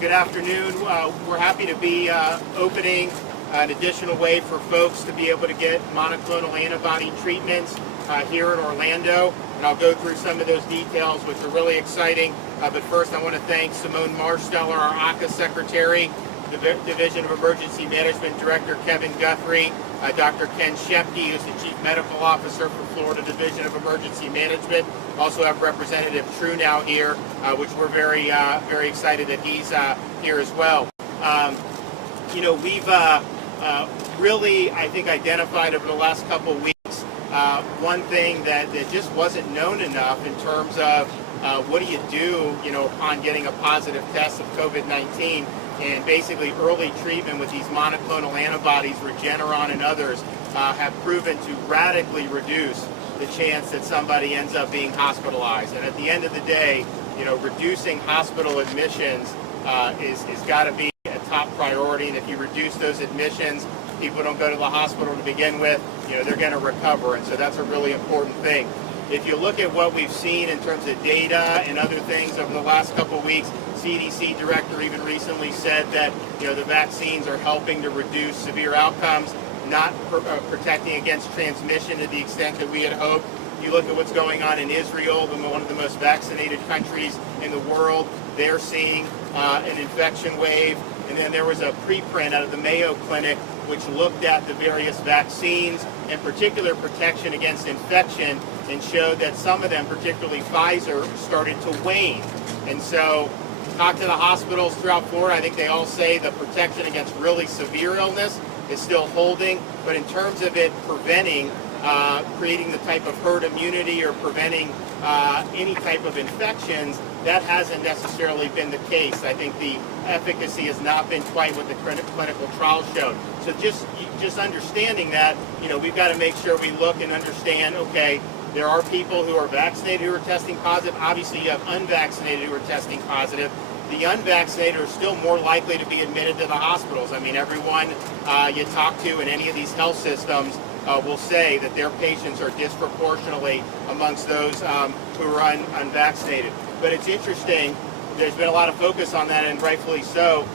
Good afternoon. We're happy to be opening an additional way for folks to be able to get monoclonal antibody treatments here in Orlando. And I'll go through some of those details, which are really exciting. But first, I want to thank Simone Marstiller, our AHCA Secretary, the Division of Emergency Management Director Kevin Guthrie, Dr. Ken Shepke, who's the Chief Medical Officer for Florida Division of Emergency Management. Also have Representative Truenow here, which we're very excited that he's here as well. We've really, I think, identified over the last couple of weeks one thing that just wasn't known enough in terms of what do you do, upon getting a positive test of COVID-19. And basically early treatment with these monoclonal antibodies, Regeneron and others, have proven to radically reduce the chance that somebody ends up being hospitalized. And at the end of the day, reducing hospital admissions is got to be a top priority. And if you reduce those admissions, people don't go to the hospital to begin with, they're going to recover. And so that's a really important thing. If you look at what we've seen in terms of data and other things over the last couple of weeks, CDC director even recently said that the vaccines are helping to reduce severe outcomes, not protecting against transmission to the extent that we had hoped. You look at what's going on in Israel, one of the most vaccinated countries in the world, they're seeing an infection wave. And then there was a preprint out of the Mayo Clinic which looked at the various vaccines, in particular protection against infection, and showed that some of them, particularly Pfizer, started to wane. And so, talk to the hospitals throughout Florida, I think they all say the protection against really severe illness is still holding, but in terms of it preventing, creating the type of herd immunity or preventing any type of infections, that hasn't necessarily been the case. I think the efficacy has not been quite what the clinical trials showed. So just understanding that, we've got to make sure we look and understand, okay, there are people who are vaccinated who are testing positive. Obviously, you have unvaccinated who are testing positive. The unvaccinated are still more likely to be admitted to the hospitals. I mean, everyone you talk to in any of these health systems will say that their patients are disproportionately amongst those who are unvaccinated. But it's interesting, there's been a lot of focus on that, and rightfully so.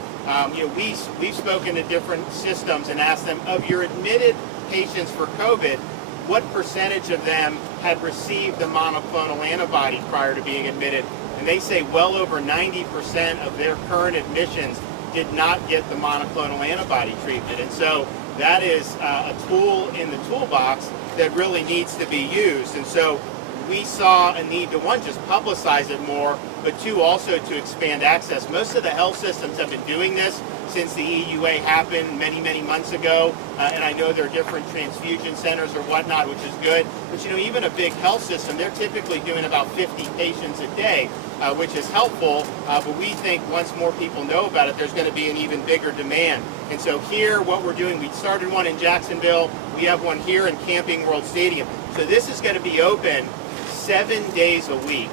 We've spoken to different systems and asked them, of your admitted patients for COVID, what percentage of them had received the monoclonal antibody prior to being admitted? And they say well over 90% of their current admissions did not get the monoclonal antibody treatment. And so that is a tool in the toolbox that really needs to be used. And so we saw a need to, one, just publicize it more, but two, also to expand access. Most of the health systems have been doing this since the EUA happened many, many months ago, and I know there are different transfusion centers or whatnot, which is good. But even a big health system, they're typically doing about 50 patients a day, which is helpful, but we think once more people know about it, there's going to be an even bigger demand. And so here, what we're doing, we started one in Jacksonville, we have one here in Camping World Stadium. So this is going to be open 7 days a week,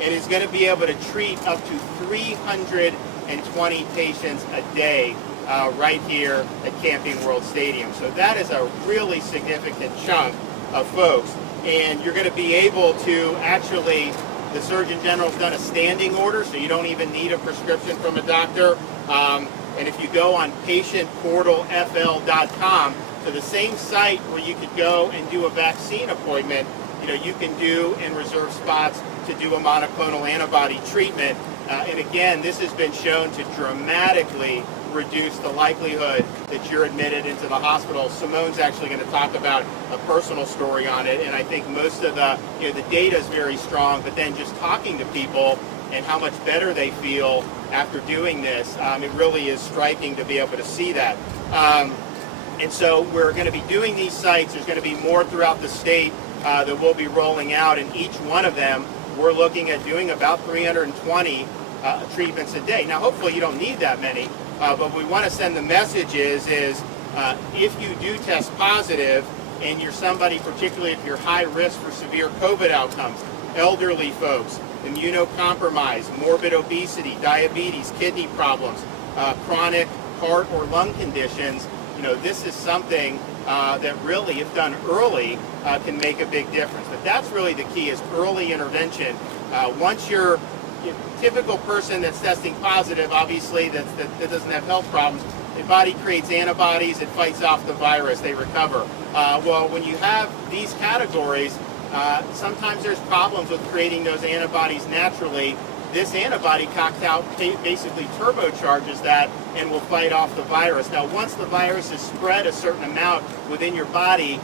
and is going to be able to treat up to 320 patients a day right here at Camping World Stadium. So that is a really significant chunk of folks, and you're going to be able to actually, the Surgeon General's done a standing order, so you don't even need a prescription from a doctor. And if you go on patientportalfl.com, to the same site where you could go and do a vaccine appointment, you can do and reserve spots to do a monoclonal antibody treatment. And again, this has been shown to dramatically reduce the likelihood that you're admitted into the hospital. Simone's actually going to talk about a personal story on it, and I think most of the data is very strong, but then just talking to people and how much better they feel after doing this, it really is striking to be able to see that. And so we're going to be doing these sites. There's going to be more throughout the state that we'll be rolling out, and each one of them we're looking at doing about 320 treatments a day. Now, hopefully you don't need that many, but we want to send the message is if you do test positive and you're somebody, particularly if you're high risk for severe COVID outcomes, elderly folks, immunocompromised, morbid obesity, diabetes, kidney problems, chronic heart or lung conditions, this is something that really, if done early, can make a big difference. But that's really the key, is early intervention. Once you're a typical person that's testing positive, obviously that doesn't have health problems, the body creates antibodies, it fights off the virus, they recover. Well, when you have these categories, sometimes there's problems with creating those antibodies naturally. This antibody cocktail basically turbocharges that and will fight off the virus. Now, once the virus is spread a certain amount within your body,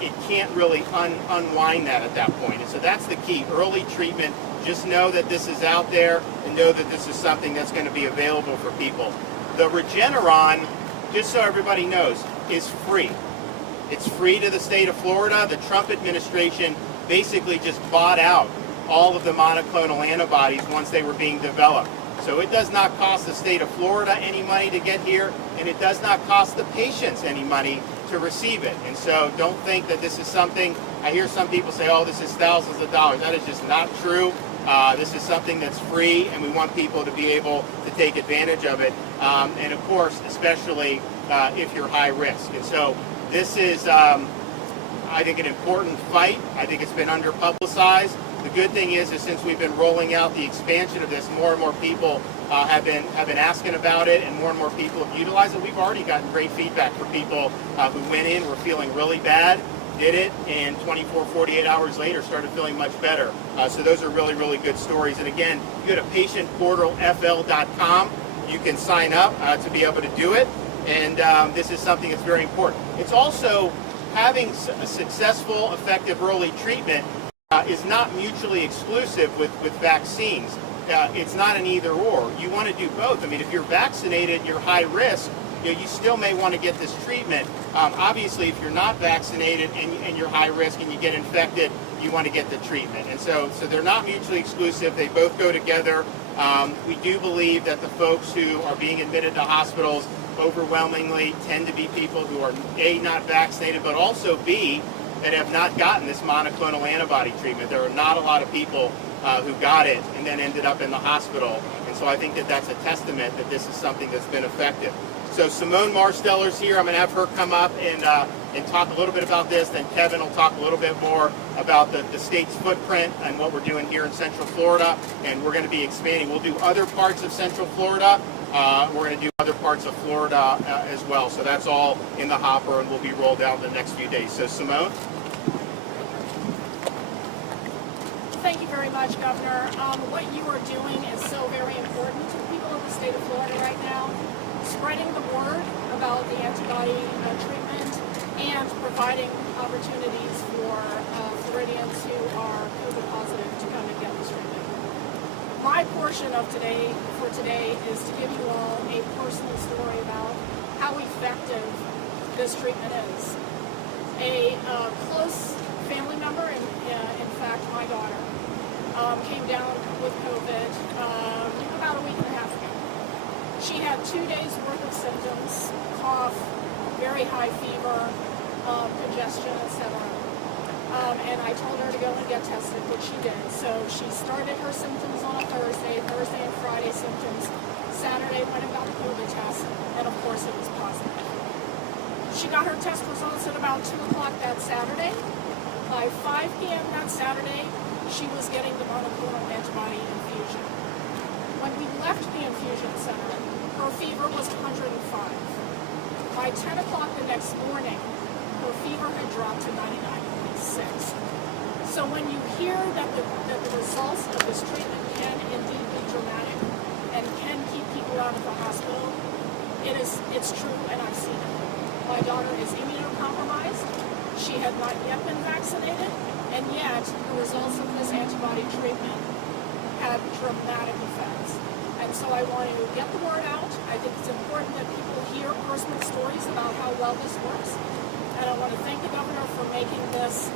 it can't really unwind that at that point. And so that's the key, early treatment. Just know that this is out there and know that this is something that's going to be available for people. The Regeneron, just so everybody knows, is free. It's free to the state of Florida. The Trump administration basically just bought out all of the monoclonal antibodies once they were being developed. So it does not cost the state of Florida any money to get here, and it does not cost the patients any money to receive it. And so don't think that this is something, I hear some people say, oh, this is thousands of dollars. That is just not true. This is something that's free, and we want people to be able to take advantage of it. And of course, especially if you're high risk. And so this is, I think, an important fight. I think it's been under-publicized. The good thing is since we've been rolling out the expansion of this, more and more people have been asking about it, and more people have utilized it. We've already gotten great feedback from people who went in, were feeling really bad, did it, and 24, 48 hours later started feeling much better. So those are really, really good stories. And again, you go to patientportalfl.com. You can sign up to be able to do it, and this is something that's very important. It's also having a successful, effective early treatment is not mutually exclusive with vaccines. It's not an either or. You want to do both. I mean, if you're vaccinated, you're high risk, you still may want to get this treatment. Obviously, if you're not vaccinated and you're high risk and you get infected, you want to get the treatment. And so they're not mutually exclusive. They both go together. We do believe that the folks who are being admitted to hospitals overwhelmingly tend to be people who are A, not vaccinated, but also B, that have not gotten this monoclonal antibody treatment. There are not a lot of people who got it and then ended up in the hospital. And so I think that that's a testament that this is something that's been effective. So Simone Marstiller's here. I'm going to have her come up and talk a little bit about this. Then Kevin will talk a little bit more about the state's footprint and what we're doing here in Central Florida. And we're going to be expanding. We'll do other parts of Central Florida. We're going to do other parts of Florida as well. So that's all in the hopper and will be rolled out in the next few days. So Simone? Thank you very much, Governor. What you are doing is so very important to the people of the state of Florida right now. Spreading the word about the antibody treatment and providing opportunities for Floridians who are COVID positive to come and get this treatment. My portion of today is to give you all a personal story about how effective this treatment is. A close family member, in fact my daughter, came down with COVID about a week and a half ago. She had 2 days worth of symptoms, cough, very high fever, congestion, etc. And I told her to go and get tested, which she did. So she started her symptoms on a Thursday and Friday symptoms. Saturday went and got a COVID test, and of course it was positive. She got her test results at about 2 o'clock that Saturday. By 5 p.m. that Saturday, she was getting the monoclonal antibody infusion. When we left the infusion center, her fever was 105. By 10 o'clock the next morning, her fever had dropped to 99.6. So when you hear that the results of this treatment can indeed be dramatic and can keep people out of the hospital, it's true, and I've seen it. My daughter is immunocompromised. She had not yet been vaccinated, and yet the results of this antibody treatment had dramatic effects. And so I want to get the word out. I think it's important that people hear personal stories about how well this works. And I want to thank the governor for making this,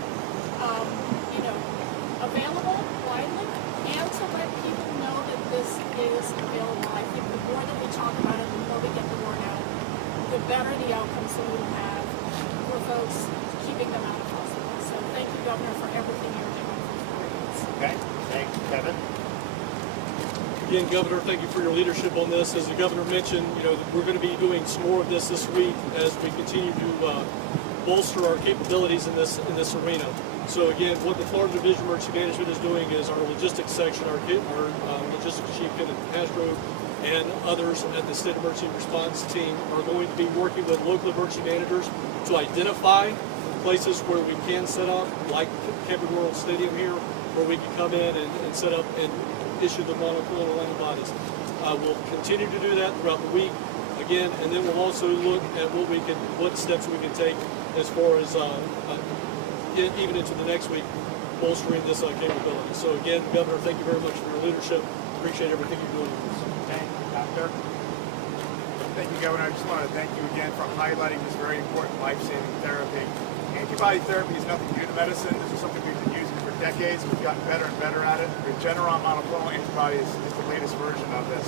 available widely, and to let people know that this is available. I think the more that we talk about it, the more we get the word out, the better the outcomes that we'll have for folks, keeping them out of hospitals. So thank you, Governor, for everything you're doing for Floridians. Okay. Thanks, Kevin. Again, Governor, thank you for your leadership on this. As the Governor mentioned, we're going to be doing some more of this week as we continue to bolster our capabilities in this arena. So again, what the Florida Division of Emergency Management is doing is our logistics section, our logistics chief, Kenneth Castro, and others at the State Emergency Response Team are going to be working with local emergency managers to identify places where we can set up, like Camping World Stadium here, where we can come in and set up and issue the monoclonal antibodies. We'll continue to do that throughout the week, again, and then we'll also look at what steps we can take as far as even into the next week, bolstering this capability. So again, Governor, thank you very much for your leadership. Appreciate everything you're doing with us. Okay, Doctor. Thank you, Governor. I just want to thank you again for highlighting this very important life-saving therapy. Antibody therapy is nothing new to medicine. This is something we've been using for decades. We've gotten better and better at it. The Regeneron monoclonal antibody is the latest version of this.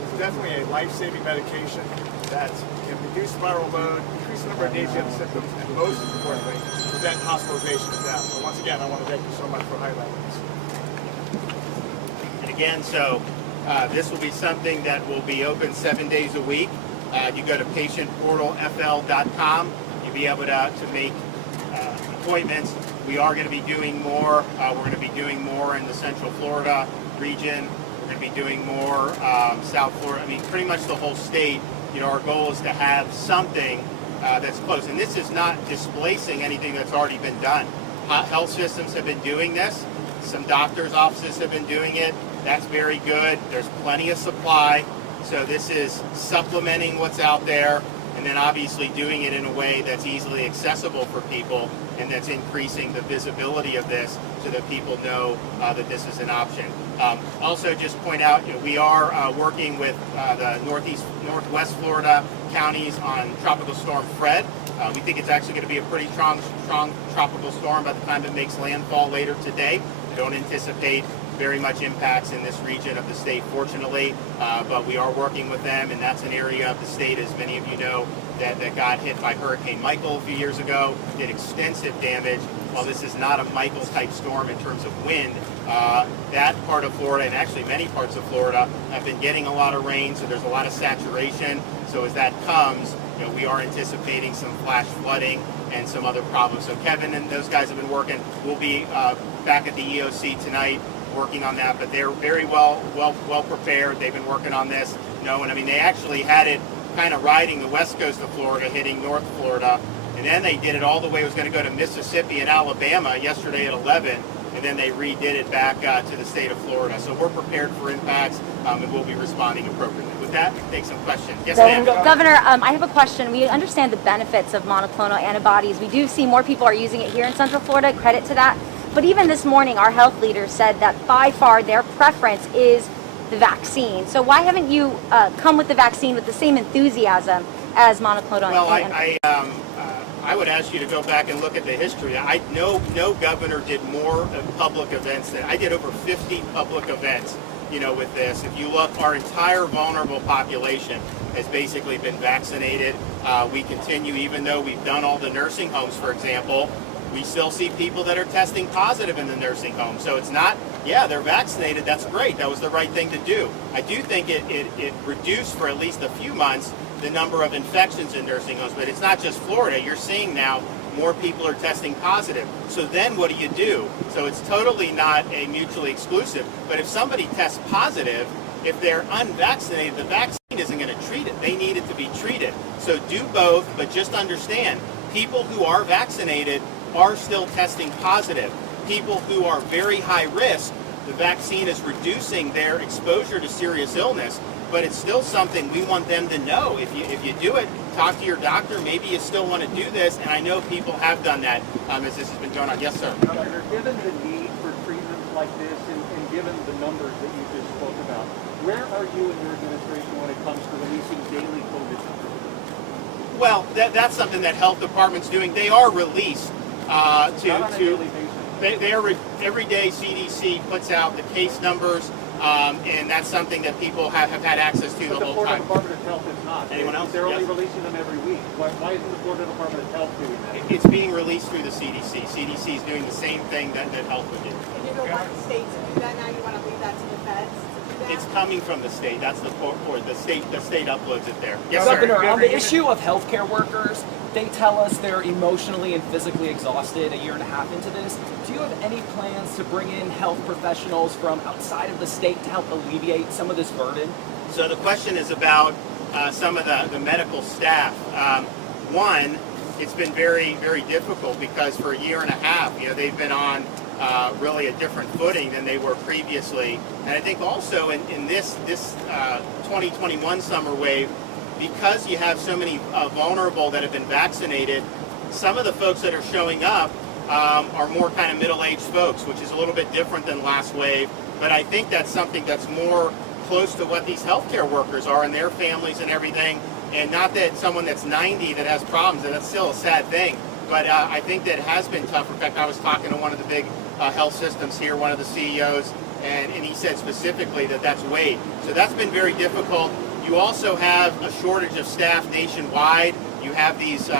It's definitely a life-saving medication that can reduce viral load, increase the number of days you have symptoms, and most importantly, prevent hospitalization and death. So once again, I want to thank you so much for highlighting this. And again, so this will be something that will be open 7 days a week. You go to patientportalfl.com. You'll be able to make appointments. We are going to be doing more. We're going to be doing more in the Central Florida region. We're going to be doing more South Florida. I mean, pretty much the whole state. Our goal is to have something that's close. And this is not displacing anything that's already been done. Health systems have been doing this. Some doctors' offices have been doing it. That's very good. There's plenty of supply. So this is supplementing what's out there, and then obviously doing it in a way that's easily accessible for people, and that's increasing the visibility of this so that people know that this is an option. Also, just point out, we are working with the Northwest Florida counties on Tropical Storm Fred. We think it's actually going to be a pretty strong tropical storm by the time it makes landfall later today. We don't anticipate very much impacts in this region of the state, fortunately, but we are working with them, and that's an area of the state, as many of you know, that got hit by Hurricane Michael a few years ago, did extensive damage. While this is not a Michael-type storm in terms of wind, that part of Florida, and actually many parts of Florida, have been getting a lot of rain, so there's a lot of saturation. So as that comes, we are anticipating some flash flooding and some other problems. So Kevin and those guys have been working. We'll be back at the EOC tonight working on that, but they're very well prepared. They've been working on this. And I mean, they actually had it kind of riding the west coast of Florida, hitting North Florida, and then they did it all the way. It was going to go to Mississippi and Alabama yesterday at 11, and then they redid it back to the state of Florida. So we're prepared for impacts, and we'll be responding appropriately. With that, we can take some questions. Yes, ma'am. Governor, I have a question. We understand the benefits of monoclonal antibodies. We do see more people are using it here in Central Florida. Credit to that. But even this morning, our health leaders said that by far their preference is the vaccine. So why haven't you come with the vaccine with the same enthusiasm as monoclonal antibodies? Well, I would ask you to go back and look at the history. No governor did more public events than I did. Over 50 public events, with this. If you look, our entire vulnerable population has basically been vaccinated. We continue, even though we've done all the nursing homes, for example, we still see people that are testing positive in the nursing home. So it's not, they're vaccinated, that's great, that was the right thing to do. I do think it reduced for at least a few months the number of infections in nursing homes, but it's not just Florida. You're seeing now more people are testing positive. So then what do? So it's totally not a mutually exclusive, but if somebody tests positive, if they're unvaccinated, the vaccine isn't going to treat it. They need it to be treated. So do both, but just understand, people who are vaccinated are still testing positive. People who are very high risk, the vaccine is reducing their exposure to serious illness, but it's still something we want them to know. If you do it, talk to your doctor. Maybe you still want to do this, and I know people have done that as this has been going on. Yes, sir. Governor, given the need for treatments like this and given the numbers that you just spoke about, where are you and your administration when it comes to releasing daily COVID numbers? Well, that's something that health department's doing. They are released they are every day. CDC puts out the case numbers, and that's something that people have had access to the whole time. The Florida Department of Health is not. Anyone else? They're only Yes. releasing them every week. Why isn't the Florida Department of Health doing that? It's being released through the CDC. CDC is doing the same thing that health would do. And you don't want the state to do that now? You want to leave that to the feds to do that? It's coming from the state. That's the point. The state uploads it there. Yes, sir. Governor, on the issue of healthcare workers, they tell us they're emotionally and physically exhausted a year and a half into this. Do you have any plans to bring in health professionals from outside of the state to help alleviate some of this burden? So the question is about some of the medical staff. One, it's been very, very difficult because for a year and a half, they've been on really a different footing than they were previously. And I think also in this 2021 summer wave, because you have so many vulnerable that have been vaccinated, some of the folks that are showing up are more kind of middle-aged folks, which is a little bit different than last wave. But I think that's something that's more close to what these healthcare workers are and their families and everything. And not that someone that's 90 that has problems, and that's still a sad thing. But I think that it has been tough. In fact, I was talking to one of the big health systems here, one of the CEOs, and he said specifically that that's Wade. So that's been very difficult. You also have a shortage of staff nationwide. You have these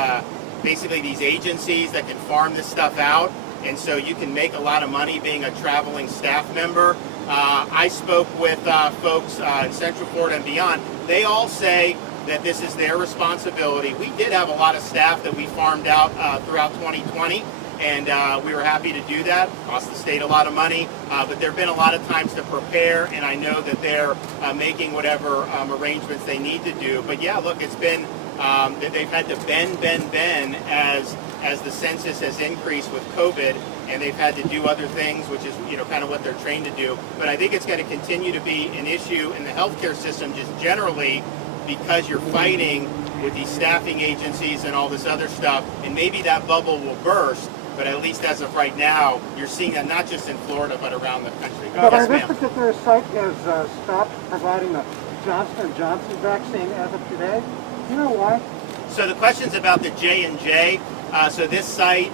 basically these agencies that can farm this stuff out, and so you can make a lot of money being a traveling staff member. I spoke with folks in Central Florida and beyond. They all say that this is their responsibility. We did have a lot of staff that we farmed out throughout 2020, and we were happy to do that. Cost the state a lot of money, but there have been a lot of times to prepare, and I know that they're making whatever arrangements they need to do. But yeah, look, it's been that they've had to bend as the census has increased with COVID, and they've had to do other things, which is kind of what they're trained to do. But I think it's going to continue to be an issue in the healthcare system just generally, because you're fighting with these staffing agencies and all this other stuff, and maybe that bubble will burst, but at least as of right now, you're seeing that not just in Florida, but around the country. Yes, This ma'am. particular site has stopped providing the Johnson & Johnson vaccine as of today. So the question's about the J&J. So this site,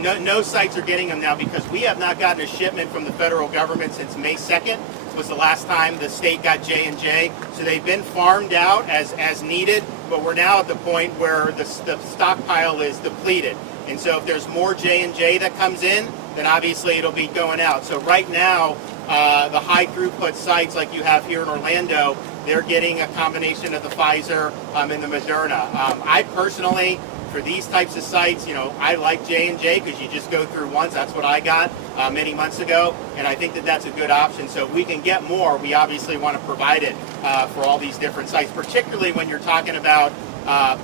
no sites are getting them now because we have not gotten a shipment from the federal government since May 2nd. Was the last time the state got J&J. So they've been farmed out as needed, but we're now at the point where the stockpile is depleted. And so if there's more J&J that comes in, then obviously it'll be going out. So right now, the high throughput sites like you have here in Orlando, they're getting a combination of the Pfizer and the Moderna. I personally, for these types of sites, I like J&J because you just go through once. That's what I got many months ago, and I think that that's a good option. So if we can get more, we obviously want to provide it for all these different sites, particularly when you're talking about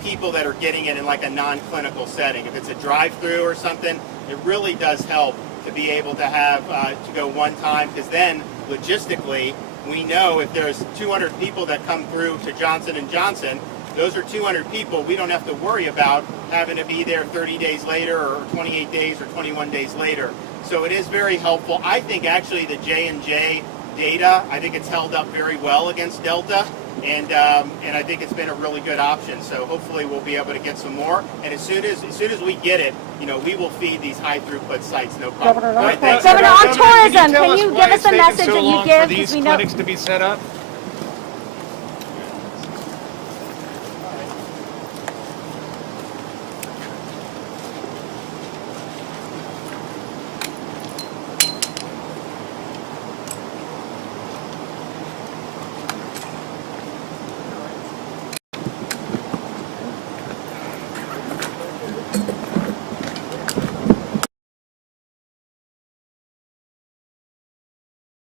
people that are getting it in like a non-clinical setting. If it's a drive-through or something, it really does help to be able to have to go one time, because then logistically we know if there's 200 people that come through to Johnson & Johnson, those are 200 people we don't have to worry about having to be there 30 days later or 28 days or 21 days later. So it is very helpful. I think actually the J&J data, I think it's held up very well against Delta, and I think it's been a really good option. So hopefully we'll be able to get some more, and as soon as we get it, we will feed these high throughput sites, no problem. Governor, on tourism, can you give us a message that you give? For these Because we know clinics to be set up?